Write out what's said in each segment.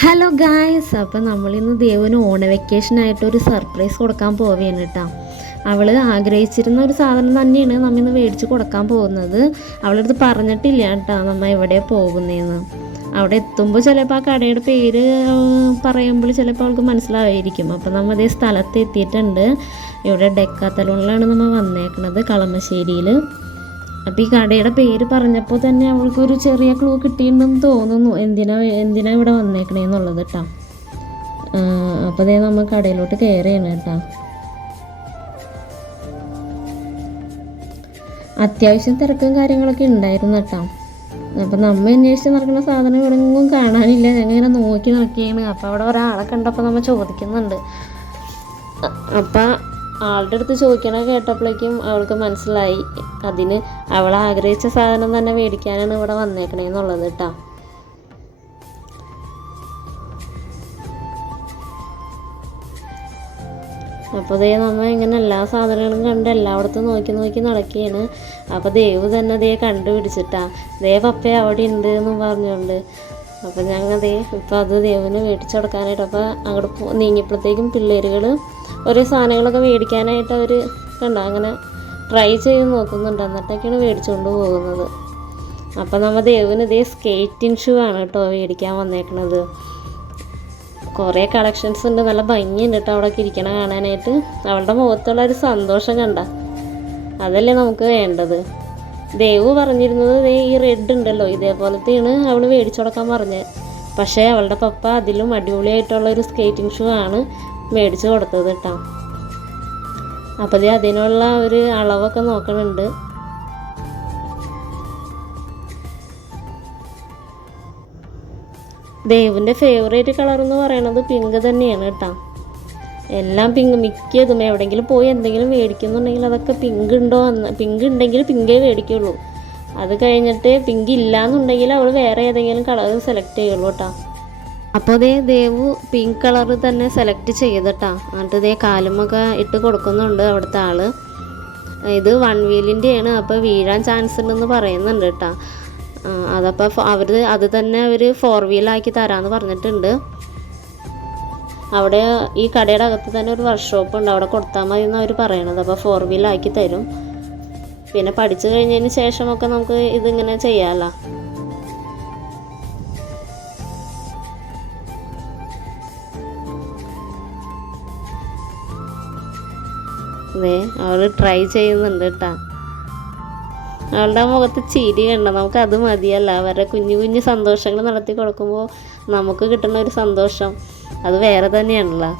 Hello guys, അപ്പം നമ്മളിന്ന് ദേവന് ഓണ വെക്കേഷനായിട്ടൊരു സർപ്രൈസ് കൊടുക്കാൻ പോവുകയാണ് കേട്ടോ. അവൾ ആഗ്രഹിച്ചിരുന്ന ഒരു സാധനം തന്നെയാണ് നമ്മ ഇന്ന് മേടിച്ച് കൊടുക്കാൻ പോകുന്നത്. അവളടുത്ത് പറഞ്ഞിട്ടില്ല കേട്ടോ നമ്മ എവിടെ പോകുന്നതെന്ന്. അവിടെ എത്തുമ്പോൾ ചിലപ്പോൾ ആ കടയുടെ പേര് പറയുമ്പോൾ ചിലപ്പോൾ അവൾക്ക് മനസ്സിലാവായിരിക്കും. അപ്പം നമ്മൾ അതേ സ്ഥലത്ത് എത്തിയിട്ടുണ്ട്. ഇവിടെ ഡെക്കാത്തലോണിലാണ് നമ്മൾ വന്നേക്കുന്നത്, കളമശ്ശേരിയിൽ. അപ്പം ഈ കടയുടെ പേര് പറഞ്ഞപ്പോൾ തന്നെ അവൾക്കൊരു ചെറിയ ക്ലൂ കിട്ടിയിട്ടുണ്ടെന്ന് തോന്നുന്നു, എന്തിനാ ഇവിടെ വന്നേക്കണേന്നുള്ളത് കേട്ടോ. അപ്പോൾ അതേ നമ്മൾ കടയിലോട്ട് കയറിയാണ് കേട്ടോ. അത്യാവശ്യം തിരക്കും കാര്യങ്ങളൊക്കെ ഉണ്ടായിരുന്നു കേട്ടോ. അപ്പം നമ്മൾ അന്വേഷിച്ച് നടക്കുന്ന സാധനം ഇവിടെ ഒന്നും കാണാനില്ല. ഞങ്ങൾ ഇങ്ങനെ നോക്കി നടക്കുകയാണ്. അപ്പോൾ അവിടെ ഒരാളെ കണ്ടപ്പോൾ നമ്മൾ ചോദിക്കുന്നുണ്ട്. അപ്പം ആളുടെ അടുത്ത് ചോദിക്കണ കേട്ടപ്പോഴേക്കും അവൾക്ക് മനസ്സിലായി അതിന് അവൾ ആഗ്രഹിച്ച സാധനം തന്നെ മേടിക്കാനാണ് ഇവിടെ വന്നേക്കണേന്നുള്ളത് കേട്ടോ. അപ്പോൾ അതേ നമ്മൾ ഇങ്ങനെ എല്ലാ സാധനങ്ങളും കണ്ട് എല്ലായിടത്തും നോക്കി നടക്കുകയാണ്. അപ്പോൾ ദേവ് തന്നെ അതേ കണ്ടുപിടിച്ചിട്ടാ, പപ്പ അവിടെ ഉണ്ട് എന്ന് പറഞ്ഞുകൊണ്ട്. അപ്പോൾ ഞങ്ങൾ ഇപ്പോൾ അത് ദേവിന് മേടിച്ചു കൊടുക്കാനായിട്ട് അപ്പോൾ അങ്ങോട്ട് നീങ്ങിയപ്പോഴത്തേക്കും പിള്ളേരുകൾ ഓരോ സാധനങ്ങളൊക്കെ മേടിക്കാനായിട്ട് അവർ കണ്ടോ അങ്ങനെ ട്രൈ ചെയ്ത് നോക്കുന്നുണ്ട്. എന്നിട്ടൊക്കെയാണ് മേടിച്ചുകൊണ്ട് പോകുന്നത്. അപ്പോൾ നമ്മൾ ദേവിന് സ്കേറ്റിംഗ് ഷൂ ആണ് കേട്ടോ മേടിക്കാൻ വന്നേക്കണത്. കുറേ കളക്ഷൻസ് ഉണ്ട്, നല്ല ഭംഗിയുണ്ട് കേട്ടോ അവിടെ ഇരിക്കണ കാണാനായിട്ട്. അവളുടെ മുഖത്തുള്ള ഒരു സന്തോഷം കണ്ട, അതല്ലേ നമുക്ക് വേണ്ടത്. ദേവ് പറഞ്ഞിരുന്നത് ഈ റെഡ് ഉണ്ടല്ലോ ഇതേപോലത്തെയാണ് അവൾ മേടിച്ചു കൊടുക്കാൻ പറഞ്ഞത്. പക്ഷേ അവളുടെ പപ്പ അതിലും അടിപൊളിയായിട്ടുള്ള ഒരു സ്കേറ്റിംഗ് ഷൂ ആണ് മേടിച്ചു കൊടുത്തത് കേട്ടോ. അപ്പോൾ അതിനുള്ള ഒരു അളവൊക്കെ നോക്കണുണ്ട്. ദേവിൻ്റെ ഫേവറേറ്റ് കളർ എന്ന് പറയണത് പിങ്ക് തന്നെയാണ് കേട്ടോ. എല്ലാം പിങ്ക്, മിക്കതും എവിടെയെങ്കിലും പോയി എന്തെങ്കിലും മേടിക്കുന്നുണ്ടെങ്കിൽ അതൊക്കെ പിങ്ക് ഉണ്ടെങ്കിൽ പിങ്കേ മേടിക്കുള്ളൂ. അത് കഴിഞ്ഞിട്ട് പിങ്ക് ഇല്ലയെന്നുണ്ടെങ്കിൽ അവൾ വേറെ ഏതെങ്കിലും കളർ സെലക്ട് ചെയ്യുള്ളൂ കേട്ടോ. അപ്പോൾ ദേവു പിങ്ക് കളർ തന്നെ സെലക്ട് ചെയ്തിട്ടാ. എന്നിട്ട് കാലുമൊക്കെ ഇട്ട് കൊടുക്കുന്നുണ്ട് അവിടുത്തെ ആൾ. ഇത് 1 വീലിൻ്റെയാണ്, അപ്പോൾ വീഴാൻ ചാൻസ് ഉണ്ടെന്ന് പറയുന്നുണ്ട് കേട്ടോ. അതപ്പോൾ അത് തന്നെ അവർ 4 വീലാക്കി തരാമെന്ന് പറഞ്ഞിട്ടുണ്ട്. അവിടെ ഈ കടയുടെ അകത്ത് തന്നെ ഒരു വർക്ക്ഷോപ്പ് ഉണ്ട്, അവിടെ കൊടുത്താൽ മതി എന്ന് അവർ പറയണത്. അപ്പോൾ 4 വീലാക്കി തരും. പിന്നെ പഠിച്ചു കഴിഞ്ഞതിന് ശേഷമൊക്കെ നമുക്ക് ഇതിങ്ങനെ ചെയ്യാമല്ലോ. അവൾ ട്രൈ ചെയ്യുന്നുണ്ട് കേട്ടോ. അവളുടെ മുഖത്ത് ചിരി കണ്ട, നമുക്ക് അത് മതിയല്ല. അവരുടെ കുഞ്ഞു സന്തോഷങ്ങൾ നടത്തി കൊടുക്കുമ്പോൾ നമുക്ക് കിട്ടുന്ന ഒരു സന്തോഷം അത് വേറെ തന്നെയാണല്ലോ.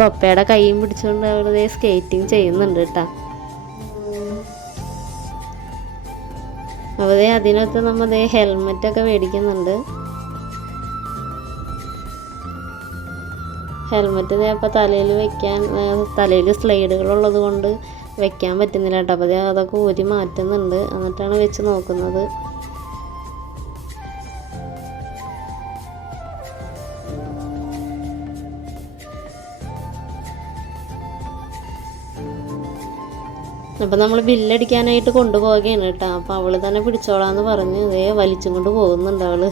പപ്പയുടെ കൈയും പിടിച്ചുകൊണ്ട് അവൾ സ്കേറ്റിംഗ് ചെയ്യുന്നുണ്ട് കേട്ടോ. അപ്പോൾ അതിനകത്ത് നമ്മൾ ഹെൽമെറ്റൊക്കെ മേടിക്കുന്നുണ്ട്. ഹെൽമെറ്റ് ഇപ്പോൾ തലയിൽ സ്ലൈഡുകളുള്ളത് കൊണ്ട് വെക്കാൻ പറ്റുന്നില്ല കേട്ടോ. അപ്പോൾ അതൊക്കെ ഊരി മാറ്റുന്നുണ്ട്, എന്നിട്ടാണ് വെച്ച് നോക്കുന്നത്. അപ്പം നമ്മൾ ബില്ലടിക്കാനായിട്ട് കൊണ്ടുപോവുകയാണ് കേട്ടോ. അപ്പോൾ അവൾ തന്നെ പിടിച്ചോളാന്ന് പറഞ്ഞ് വലിച്ചും കൊണ്ട് പോകുന്നുണ്ട് അവൾ.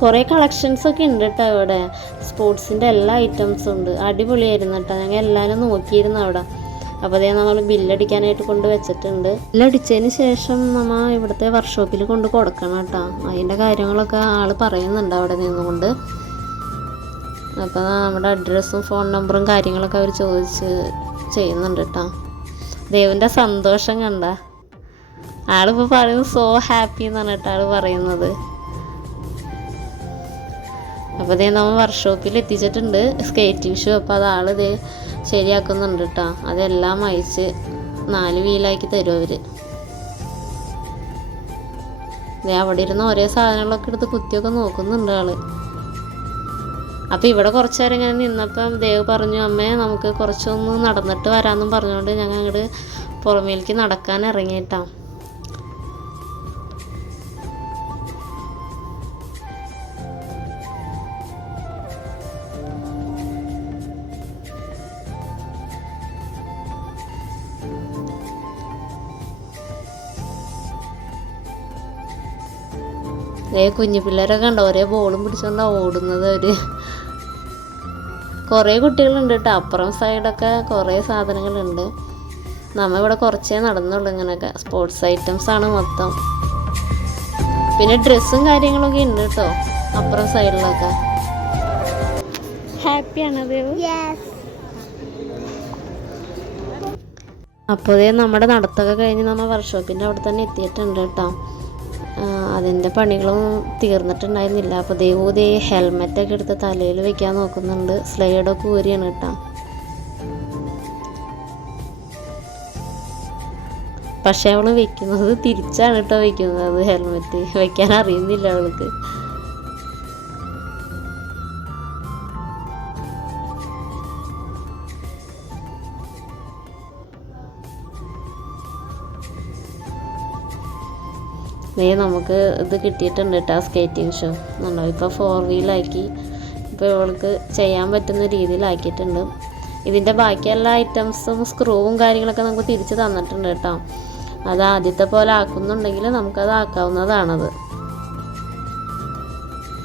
കുറേ കളക്ഷൻസൊക്കെ ഉണ്ട് കേട്ടോ ഇവിടെ. സ്പോർട്സിൻ്റെ എല്ലാ ഐറ്റംസും ഉണ്ട്, അടിപൊളിയായിരുന്നു കേട്ടോ. ഞങ്ങൾ എല്ലാവരും നോക്കിയിരുന്നു അവിടെ. അപ്പോൾ നമ്മൾ ബില്ലടിക്കാനായിട്ട് കൊണ്ട് വെച്ചിട്ടുണ്ട്. ബില്ലടിച്ചതിന് ശേഷം നമ്മൾ ഇവിടുത്തെ വർക്ക്ഷോപ്പിൽ കൊണ്ട് കൊടുക്കണം കേട്ടോ. അതിൻ്റെ കാര്യങ്ങളൊക്കെ ആൾ പറയുന്നുണ്ട് അവിടെ നിന്നുകൊണ്ട്. അപ്പോൾ നമ്മുടെ അഡ്രസ്സും ഫോൺ നമ്പറും കാര്യങ്ങളൊക്കെ അവർ ചോദിച്ച് ചെയ്യുന്നുണ്ട് കേട്ടോ. ദേവിൻ്റെ സന്തോഷം കണ്ട, ആളിപ്പോൾ പറയുന്നത് സോ ഹാപ്പി എന്നാണ് കേട്ടോ ആൾ പറയുന്നത്. അപ്പോൾ നമ്മൾ വർക്ക്ഷോപ്പിൽ എത്തിച്ചിട്ടുണ്ട് സ്കേറ്റിംഗ് ഷൂ. അപ്പോൾ അത് ആൾ ശരിയാക്കുന്നുണ്ട് കേട്ടോ. അതെല്ലാം അയച്ച് 4 വീലാക്കി തരും അവർ. അവിടെ ഇരുന്ന് ഓരോ സാധനങ്ങളൊക്കെ എടുത്ത് കുത്തിയൊക്കെ നോക്കുന്നുണ്ട് ആൾ. അപ്പോൾ ഇവിടെ കുറച്ച് നേരം ഇങ്ങനെ നിന്നപ്പം ദേവ് പറഞ്ഞു, അമ്മേ നമുക്ക് കുറച്ചൊന്ന് നടന്നിട്ട് വരാമെന്നും പറഞ്ഞുകൊണ്ട് ഞങ്ങൾ അങ്ങോട്ട് പുറമേലേക്ക് നടക്കാൻ ഇറങ്ങിയിട്ടാണ്. കുഞ്ഞു പിള്ളേരൊക്കെ ഉണ്ടോ ഒരേ ബോളും പിടിച്ചുകൊണ്ടാണ് ഓടുന്നത് അവർ. കുറേ കുട്ടികളുണ്ട് കേട്ടോ. അപ്പുറം സൈഡൊക്കെ കുറേ സാധനങ്ങളുണ്ട്. നമ്മൾ ഇവിടെ കുറച്ചേ നടന്നുള്ളൂ. ഇങ്ങനെയൊക്കെ സ്പോർട്സ് ഐറ്റംസാണ് മൊത്തം. പിന്നെ ഡ്രസ്സും കാര്യങ്ങളൊക്കെ ഉണ്ട് കേട്ടോ അപ്പുറം സൈഡിലൊക്കെ. ഹാപ്പിയാണോ ദേവ്? അപ്പോൾ നമ്മുടെ നടത്തൊക്കെ കഴിഞ്ഞ് നമ്മൾ വർക്ക്ഷോപ്പിൻ്റെ അവിടെ തന്നെ എത്തിയിട്ടുണ്ട് കേട്ടോ. അതിൻ്റെ പണികളൊന്നും തീർന്നിട്ടുണ്ടായിരുന്നില്ല. അപ്പോൾ ദേവൂതേ ഹെൽമെറ്റൊക്കെ എടുത്ത് തലയിൽ വെക്കാൻ നോക്കുന്നുണ്ട്. സ്ലൈഡൊക്കെ ഊരിയാണ് കേട്ടോ. പക്ഷെ അവൾ വെക്കുന്നത് തിരിച്ചാണ് കേട്ടോ വെക്കുന്നത്. ഹെൽമെറ്റ് വെക്കാൻ അറിയുന്നില്ല അവൾക്ക്. നമുക്ക് ഇത് കിട്ടിയിട്ടുണ്ട് കേട്ടോ സ്കേറ്റിംഗ് ഷോ എന്നുണ്ടോ. ഇപ്പോൾ 4 വീലാക്കി. ഇപ്പോൾ ഇവൾക്ക് ചെയ്യാൻ പറ്റുന്ന രീതിയിലാക്കിയിട്ടുണ്ട്. ഇതിൻ്റെ ബാക്കി എല്ലാ ഐറ്റംസും സ്ക്രൂവും കാര്യങ്ങളൊക്കെ നമുക്ക് തിരിച്ച് തന്നിട്ടുണ്ട് കേട്ടോ. അത് ആദ്യത്തെ പോലെ ആക്കുന്നുണ്ടെങ്കിൽ നമുക്കത് ആക്കാവുന്നതാണത്.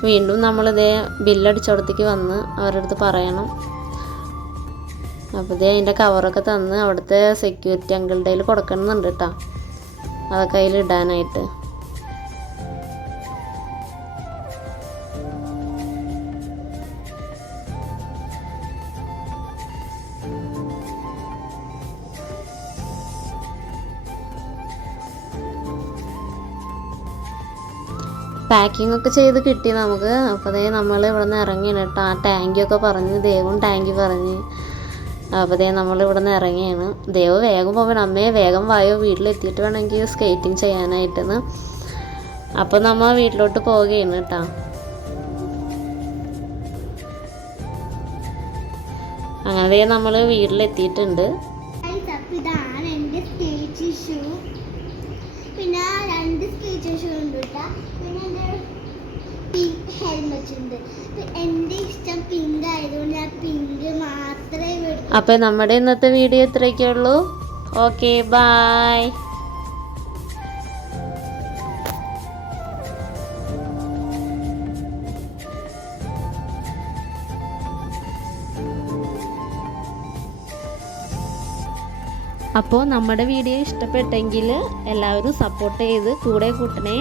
വീണ്ടും നമ്മളിതേ ബില്ലടിച്ചോടത്തേക്ക് വന്ന് അവരുടെ അടുത്ത് പറയണം. അപ്പോൾ ഇതേ അതിൻ്റെ കവറൊക്കെ തന്ന് അവിടുത്തെ സെക്യൂരിറ്റി അങ്കിളുടെ കയ്യിൽ കൊടുക്കണമെന്നുണ്ട് കേട്ടോ. അതൊക്കെ അതിൽ ഇടാനായിട്ട്. പാക്കിംഗ് ഒക്കെ ചെയ്ത് കിട്ടി നമുക്ക്. അപ്പോൾ അതേ നമ്മൾ ഇവിടെ നിന്ന് ഇറങ്ങിയാണ് കേട്ടോ. ആ ടാങ്കിയൊക്കെ പറഞ്ഞ് ദേവും ടാങ്കി പറഞ്ഞ്. അപ്പോൾ അതേ നമ്മൾ ഇവിടെ നിന്ന് ഇറങ്ങിയാണ്. ദേവ് വേഗം പോകണം. അമ്മയെ വേഗം വായോ, വീട്ടിലെത്തിയിട്ട് വേണമെങ്കിൽ സ്കേറ്റിംഗ് ചെയ്യാനായിട്ടെന്ന്. അപ്പോൾ നമ്മൾ വീട്ടിലോട്ട് പോവുകയാണ് കേട്ടോ. അങ്ങനെ നമ്മൾ വീട്ടിലെത്തിയിട്ടുണ്ട്. ഇതാണ് എൻ്റെ സ്കേറ്റ് ഷൂ. പിന്നെ 2 സ്കേറ്റ് ഷൂ ഉണ്ട് കേട്ടോ. പിന്നെ എൻ്റെ ഹെൽമെറ്റ് ഉണ്ട്. എൻ്റെ ഇഷ്ടം പിങ്ക് ആയതുകൊണ്ട് ഞാൻ പിങ്ക് മാത്രമേ എടുക്കൂ. അപ്പോൾ നമ്മുടെ ഇന്നത്തെ വീഡിയോ ഇത്രയൊക്കെ ഉള്ളൂ. Okay, bye. അപ്പോൾ നമ്മുടെ വീഡിയോ ഇഷ്ടപ്പെട്ടെങ്കിൽ എല്ലാവരും സപ്പോർട്ട് ചെയ്ത് കൂടെ കൂട്ടണേ.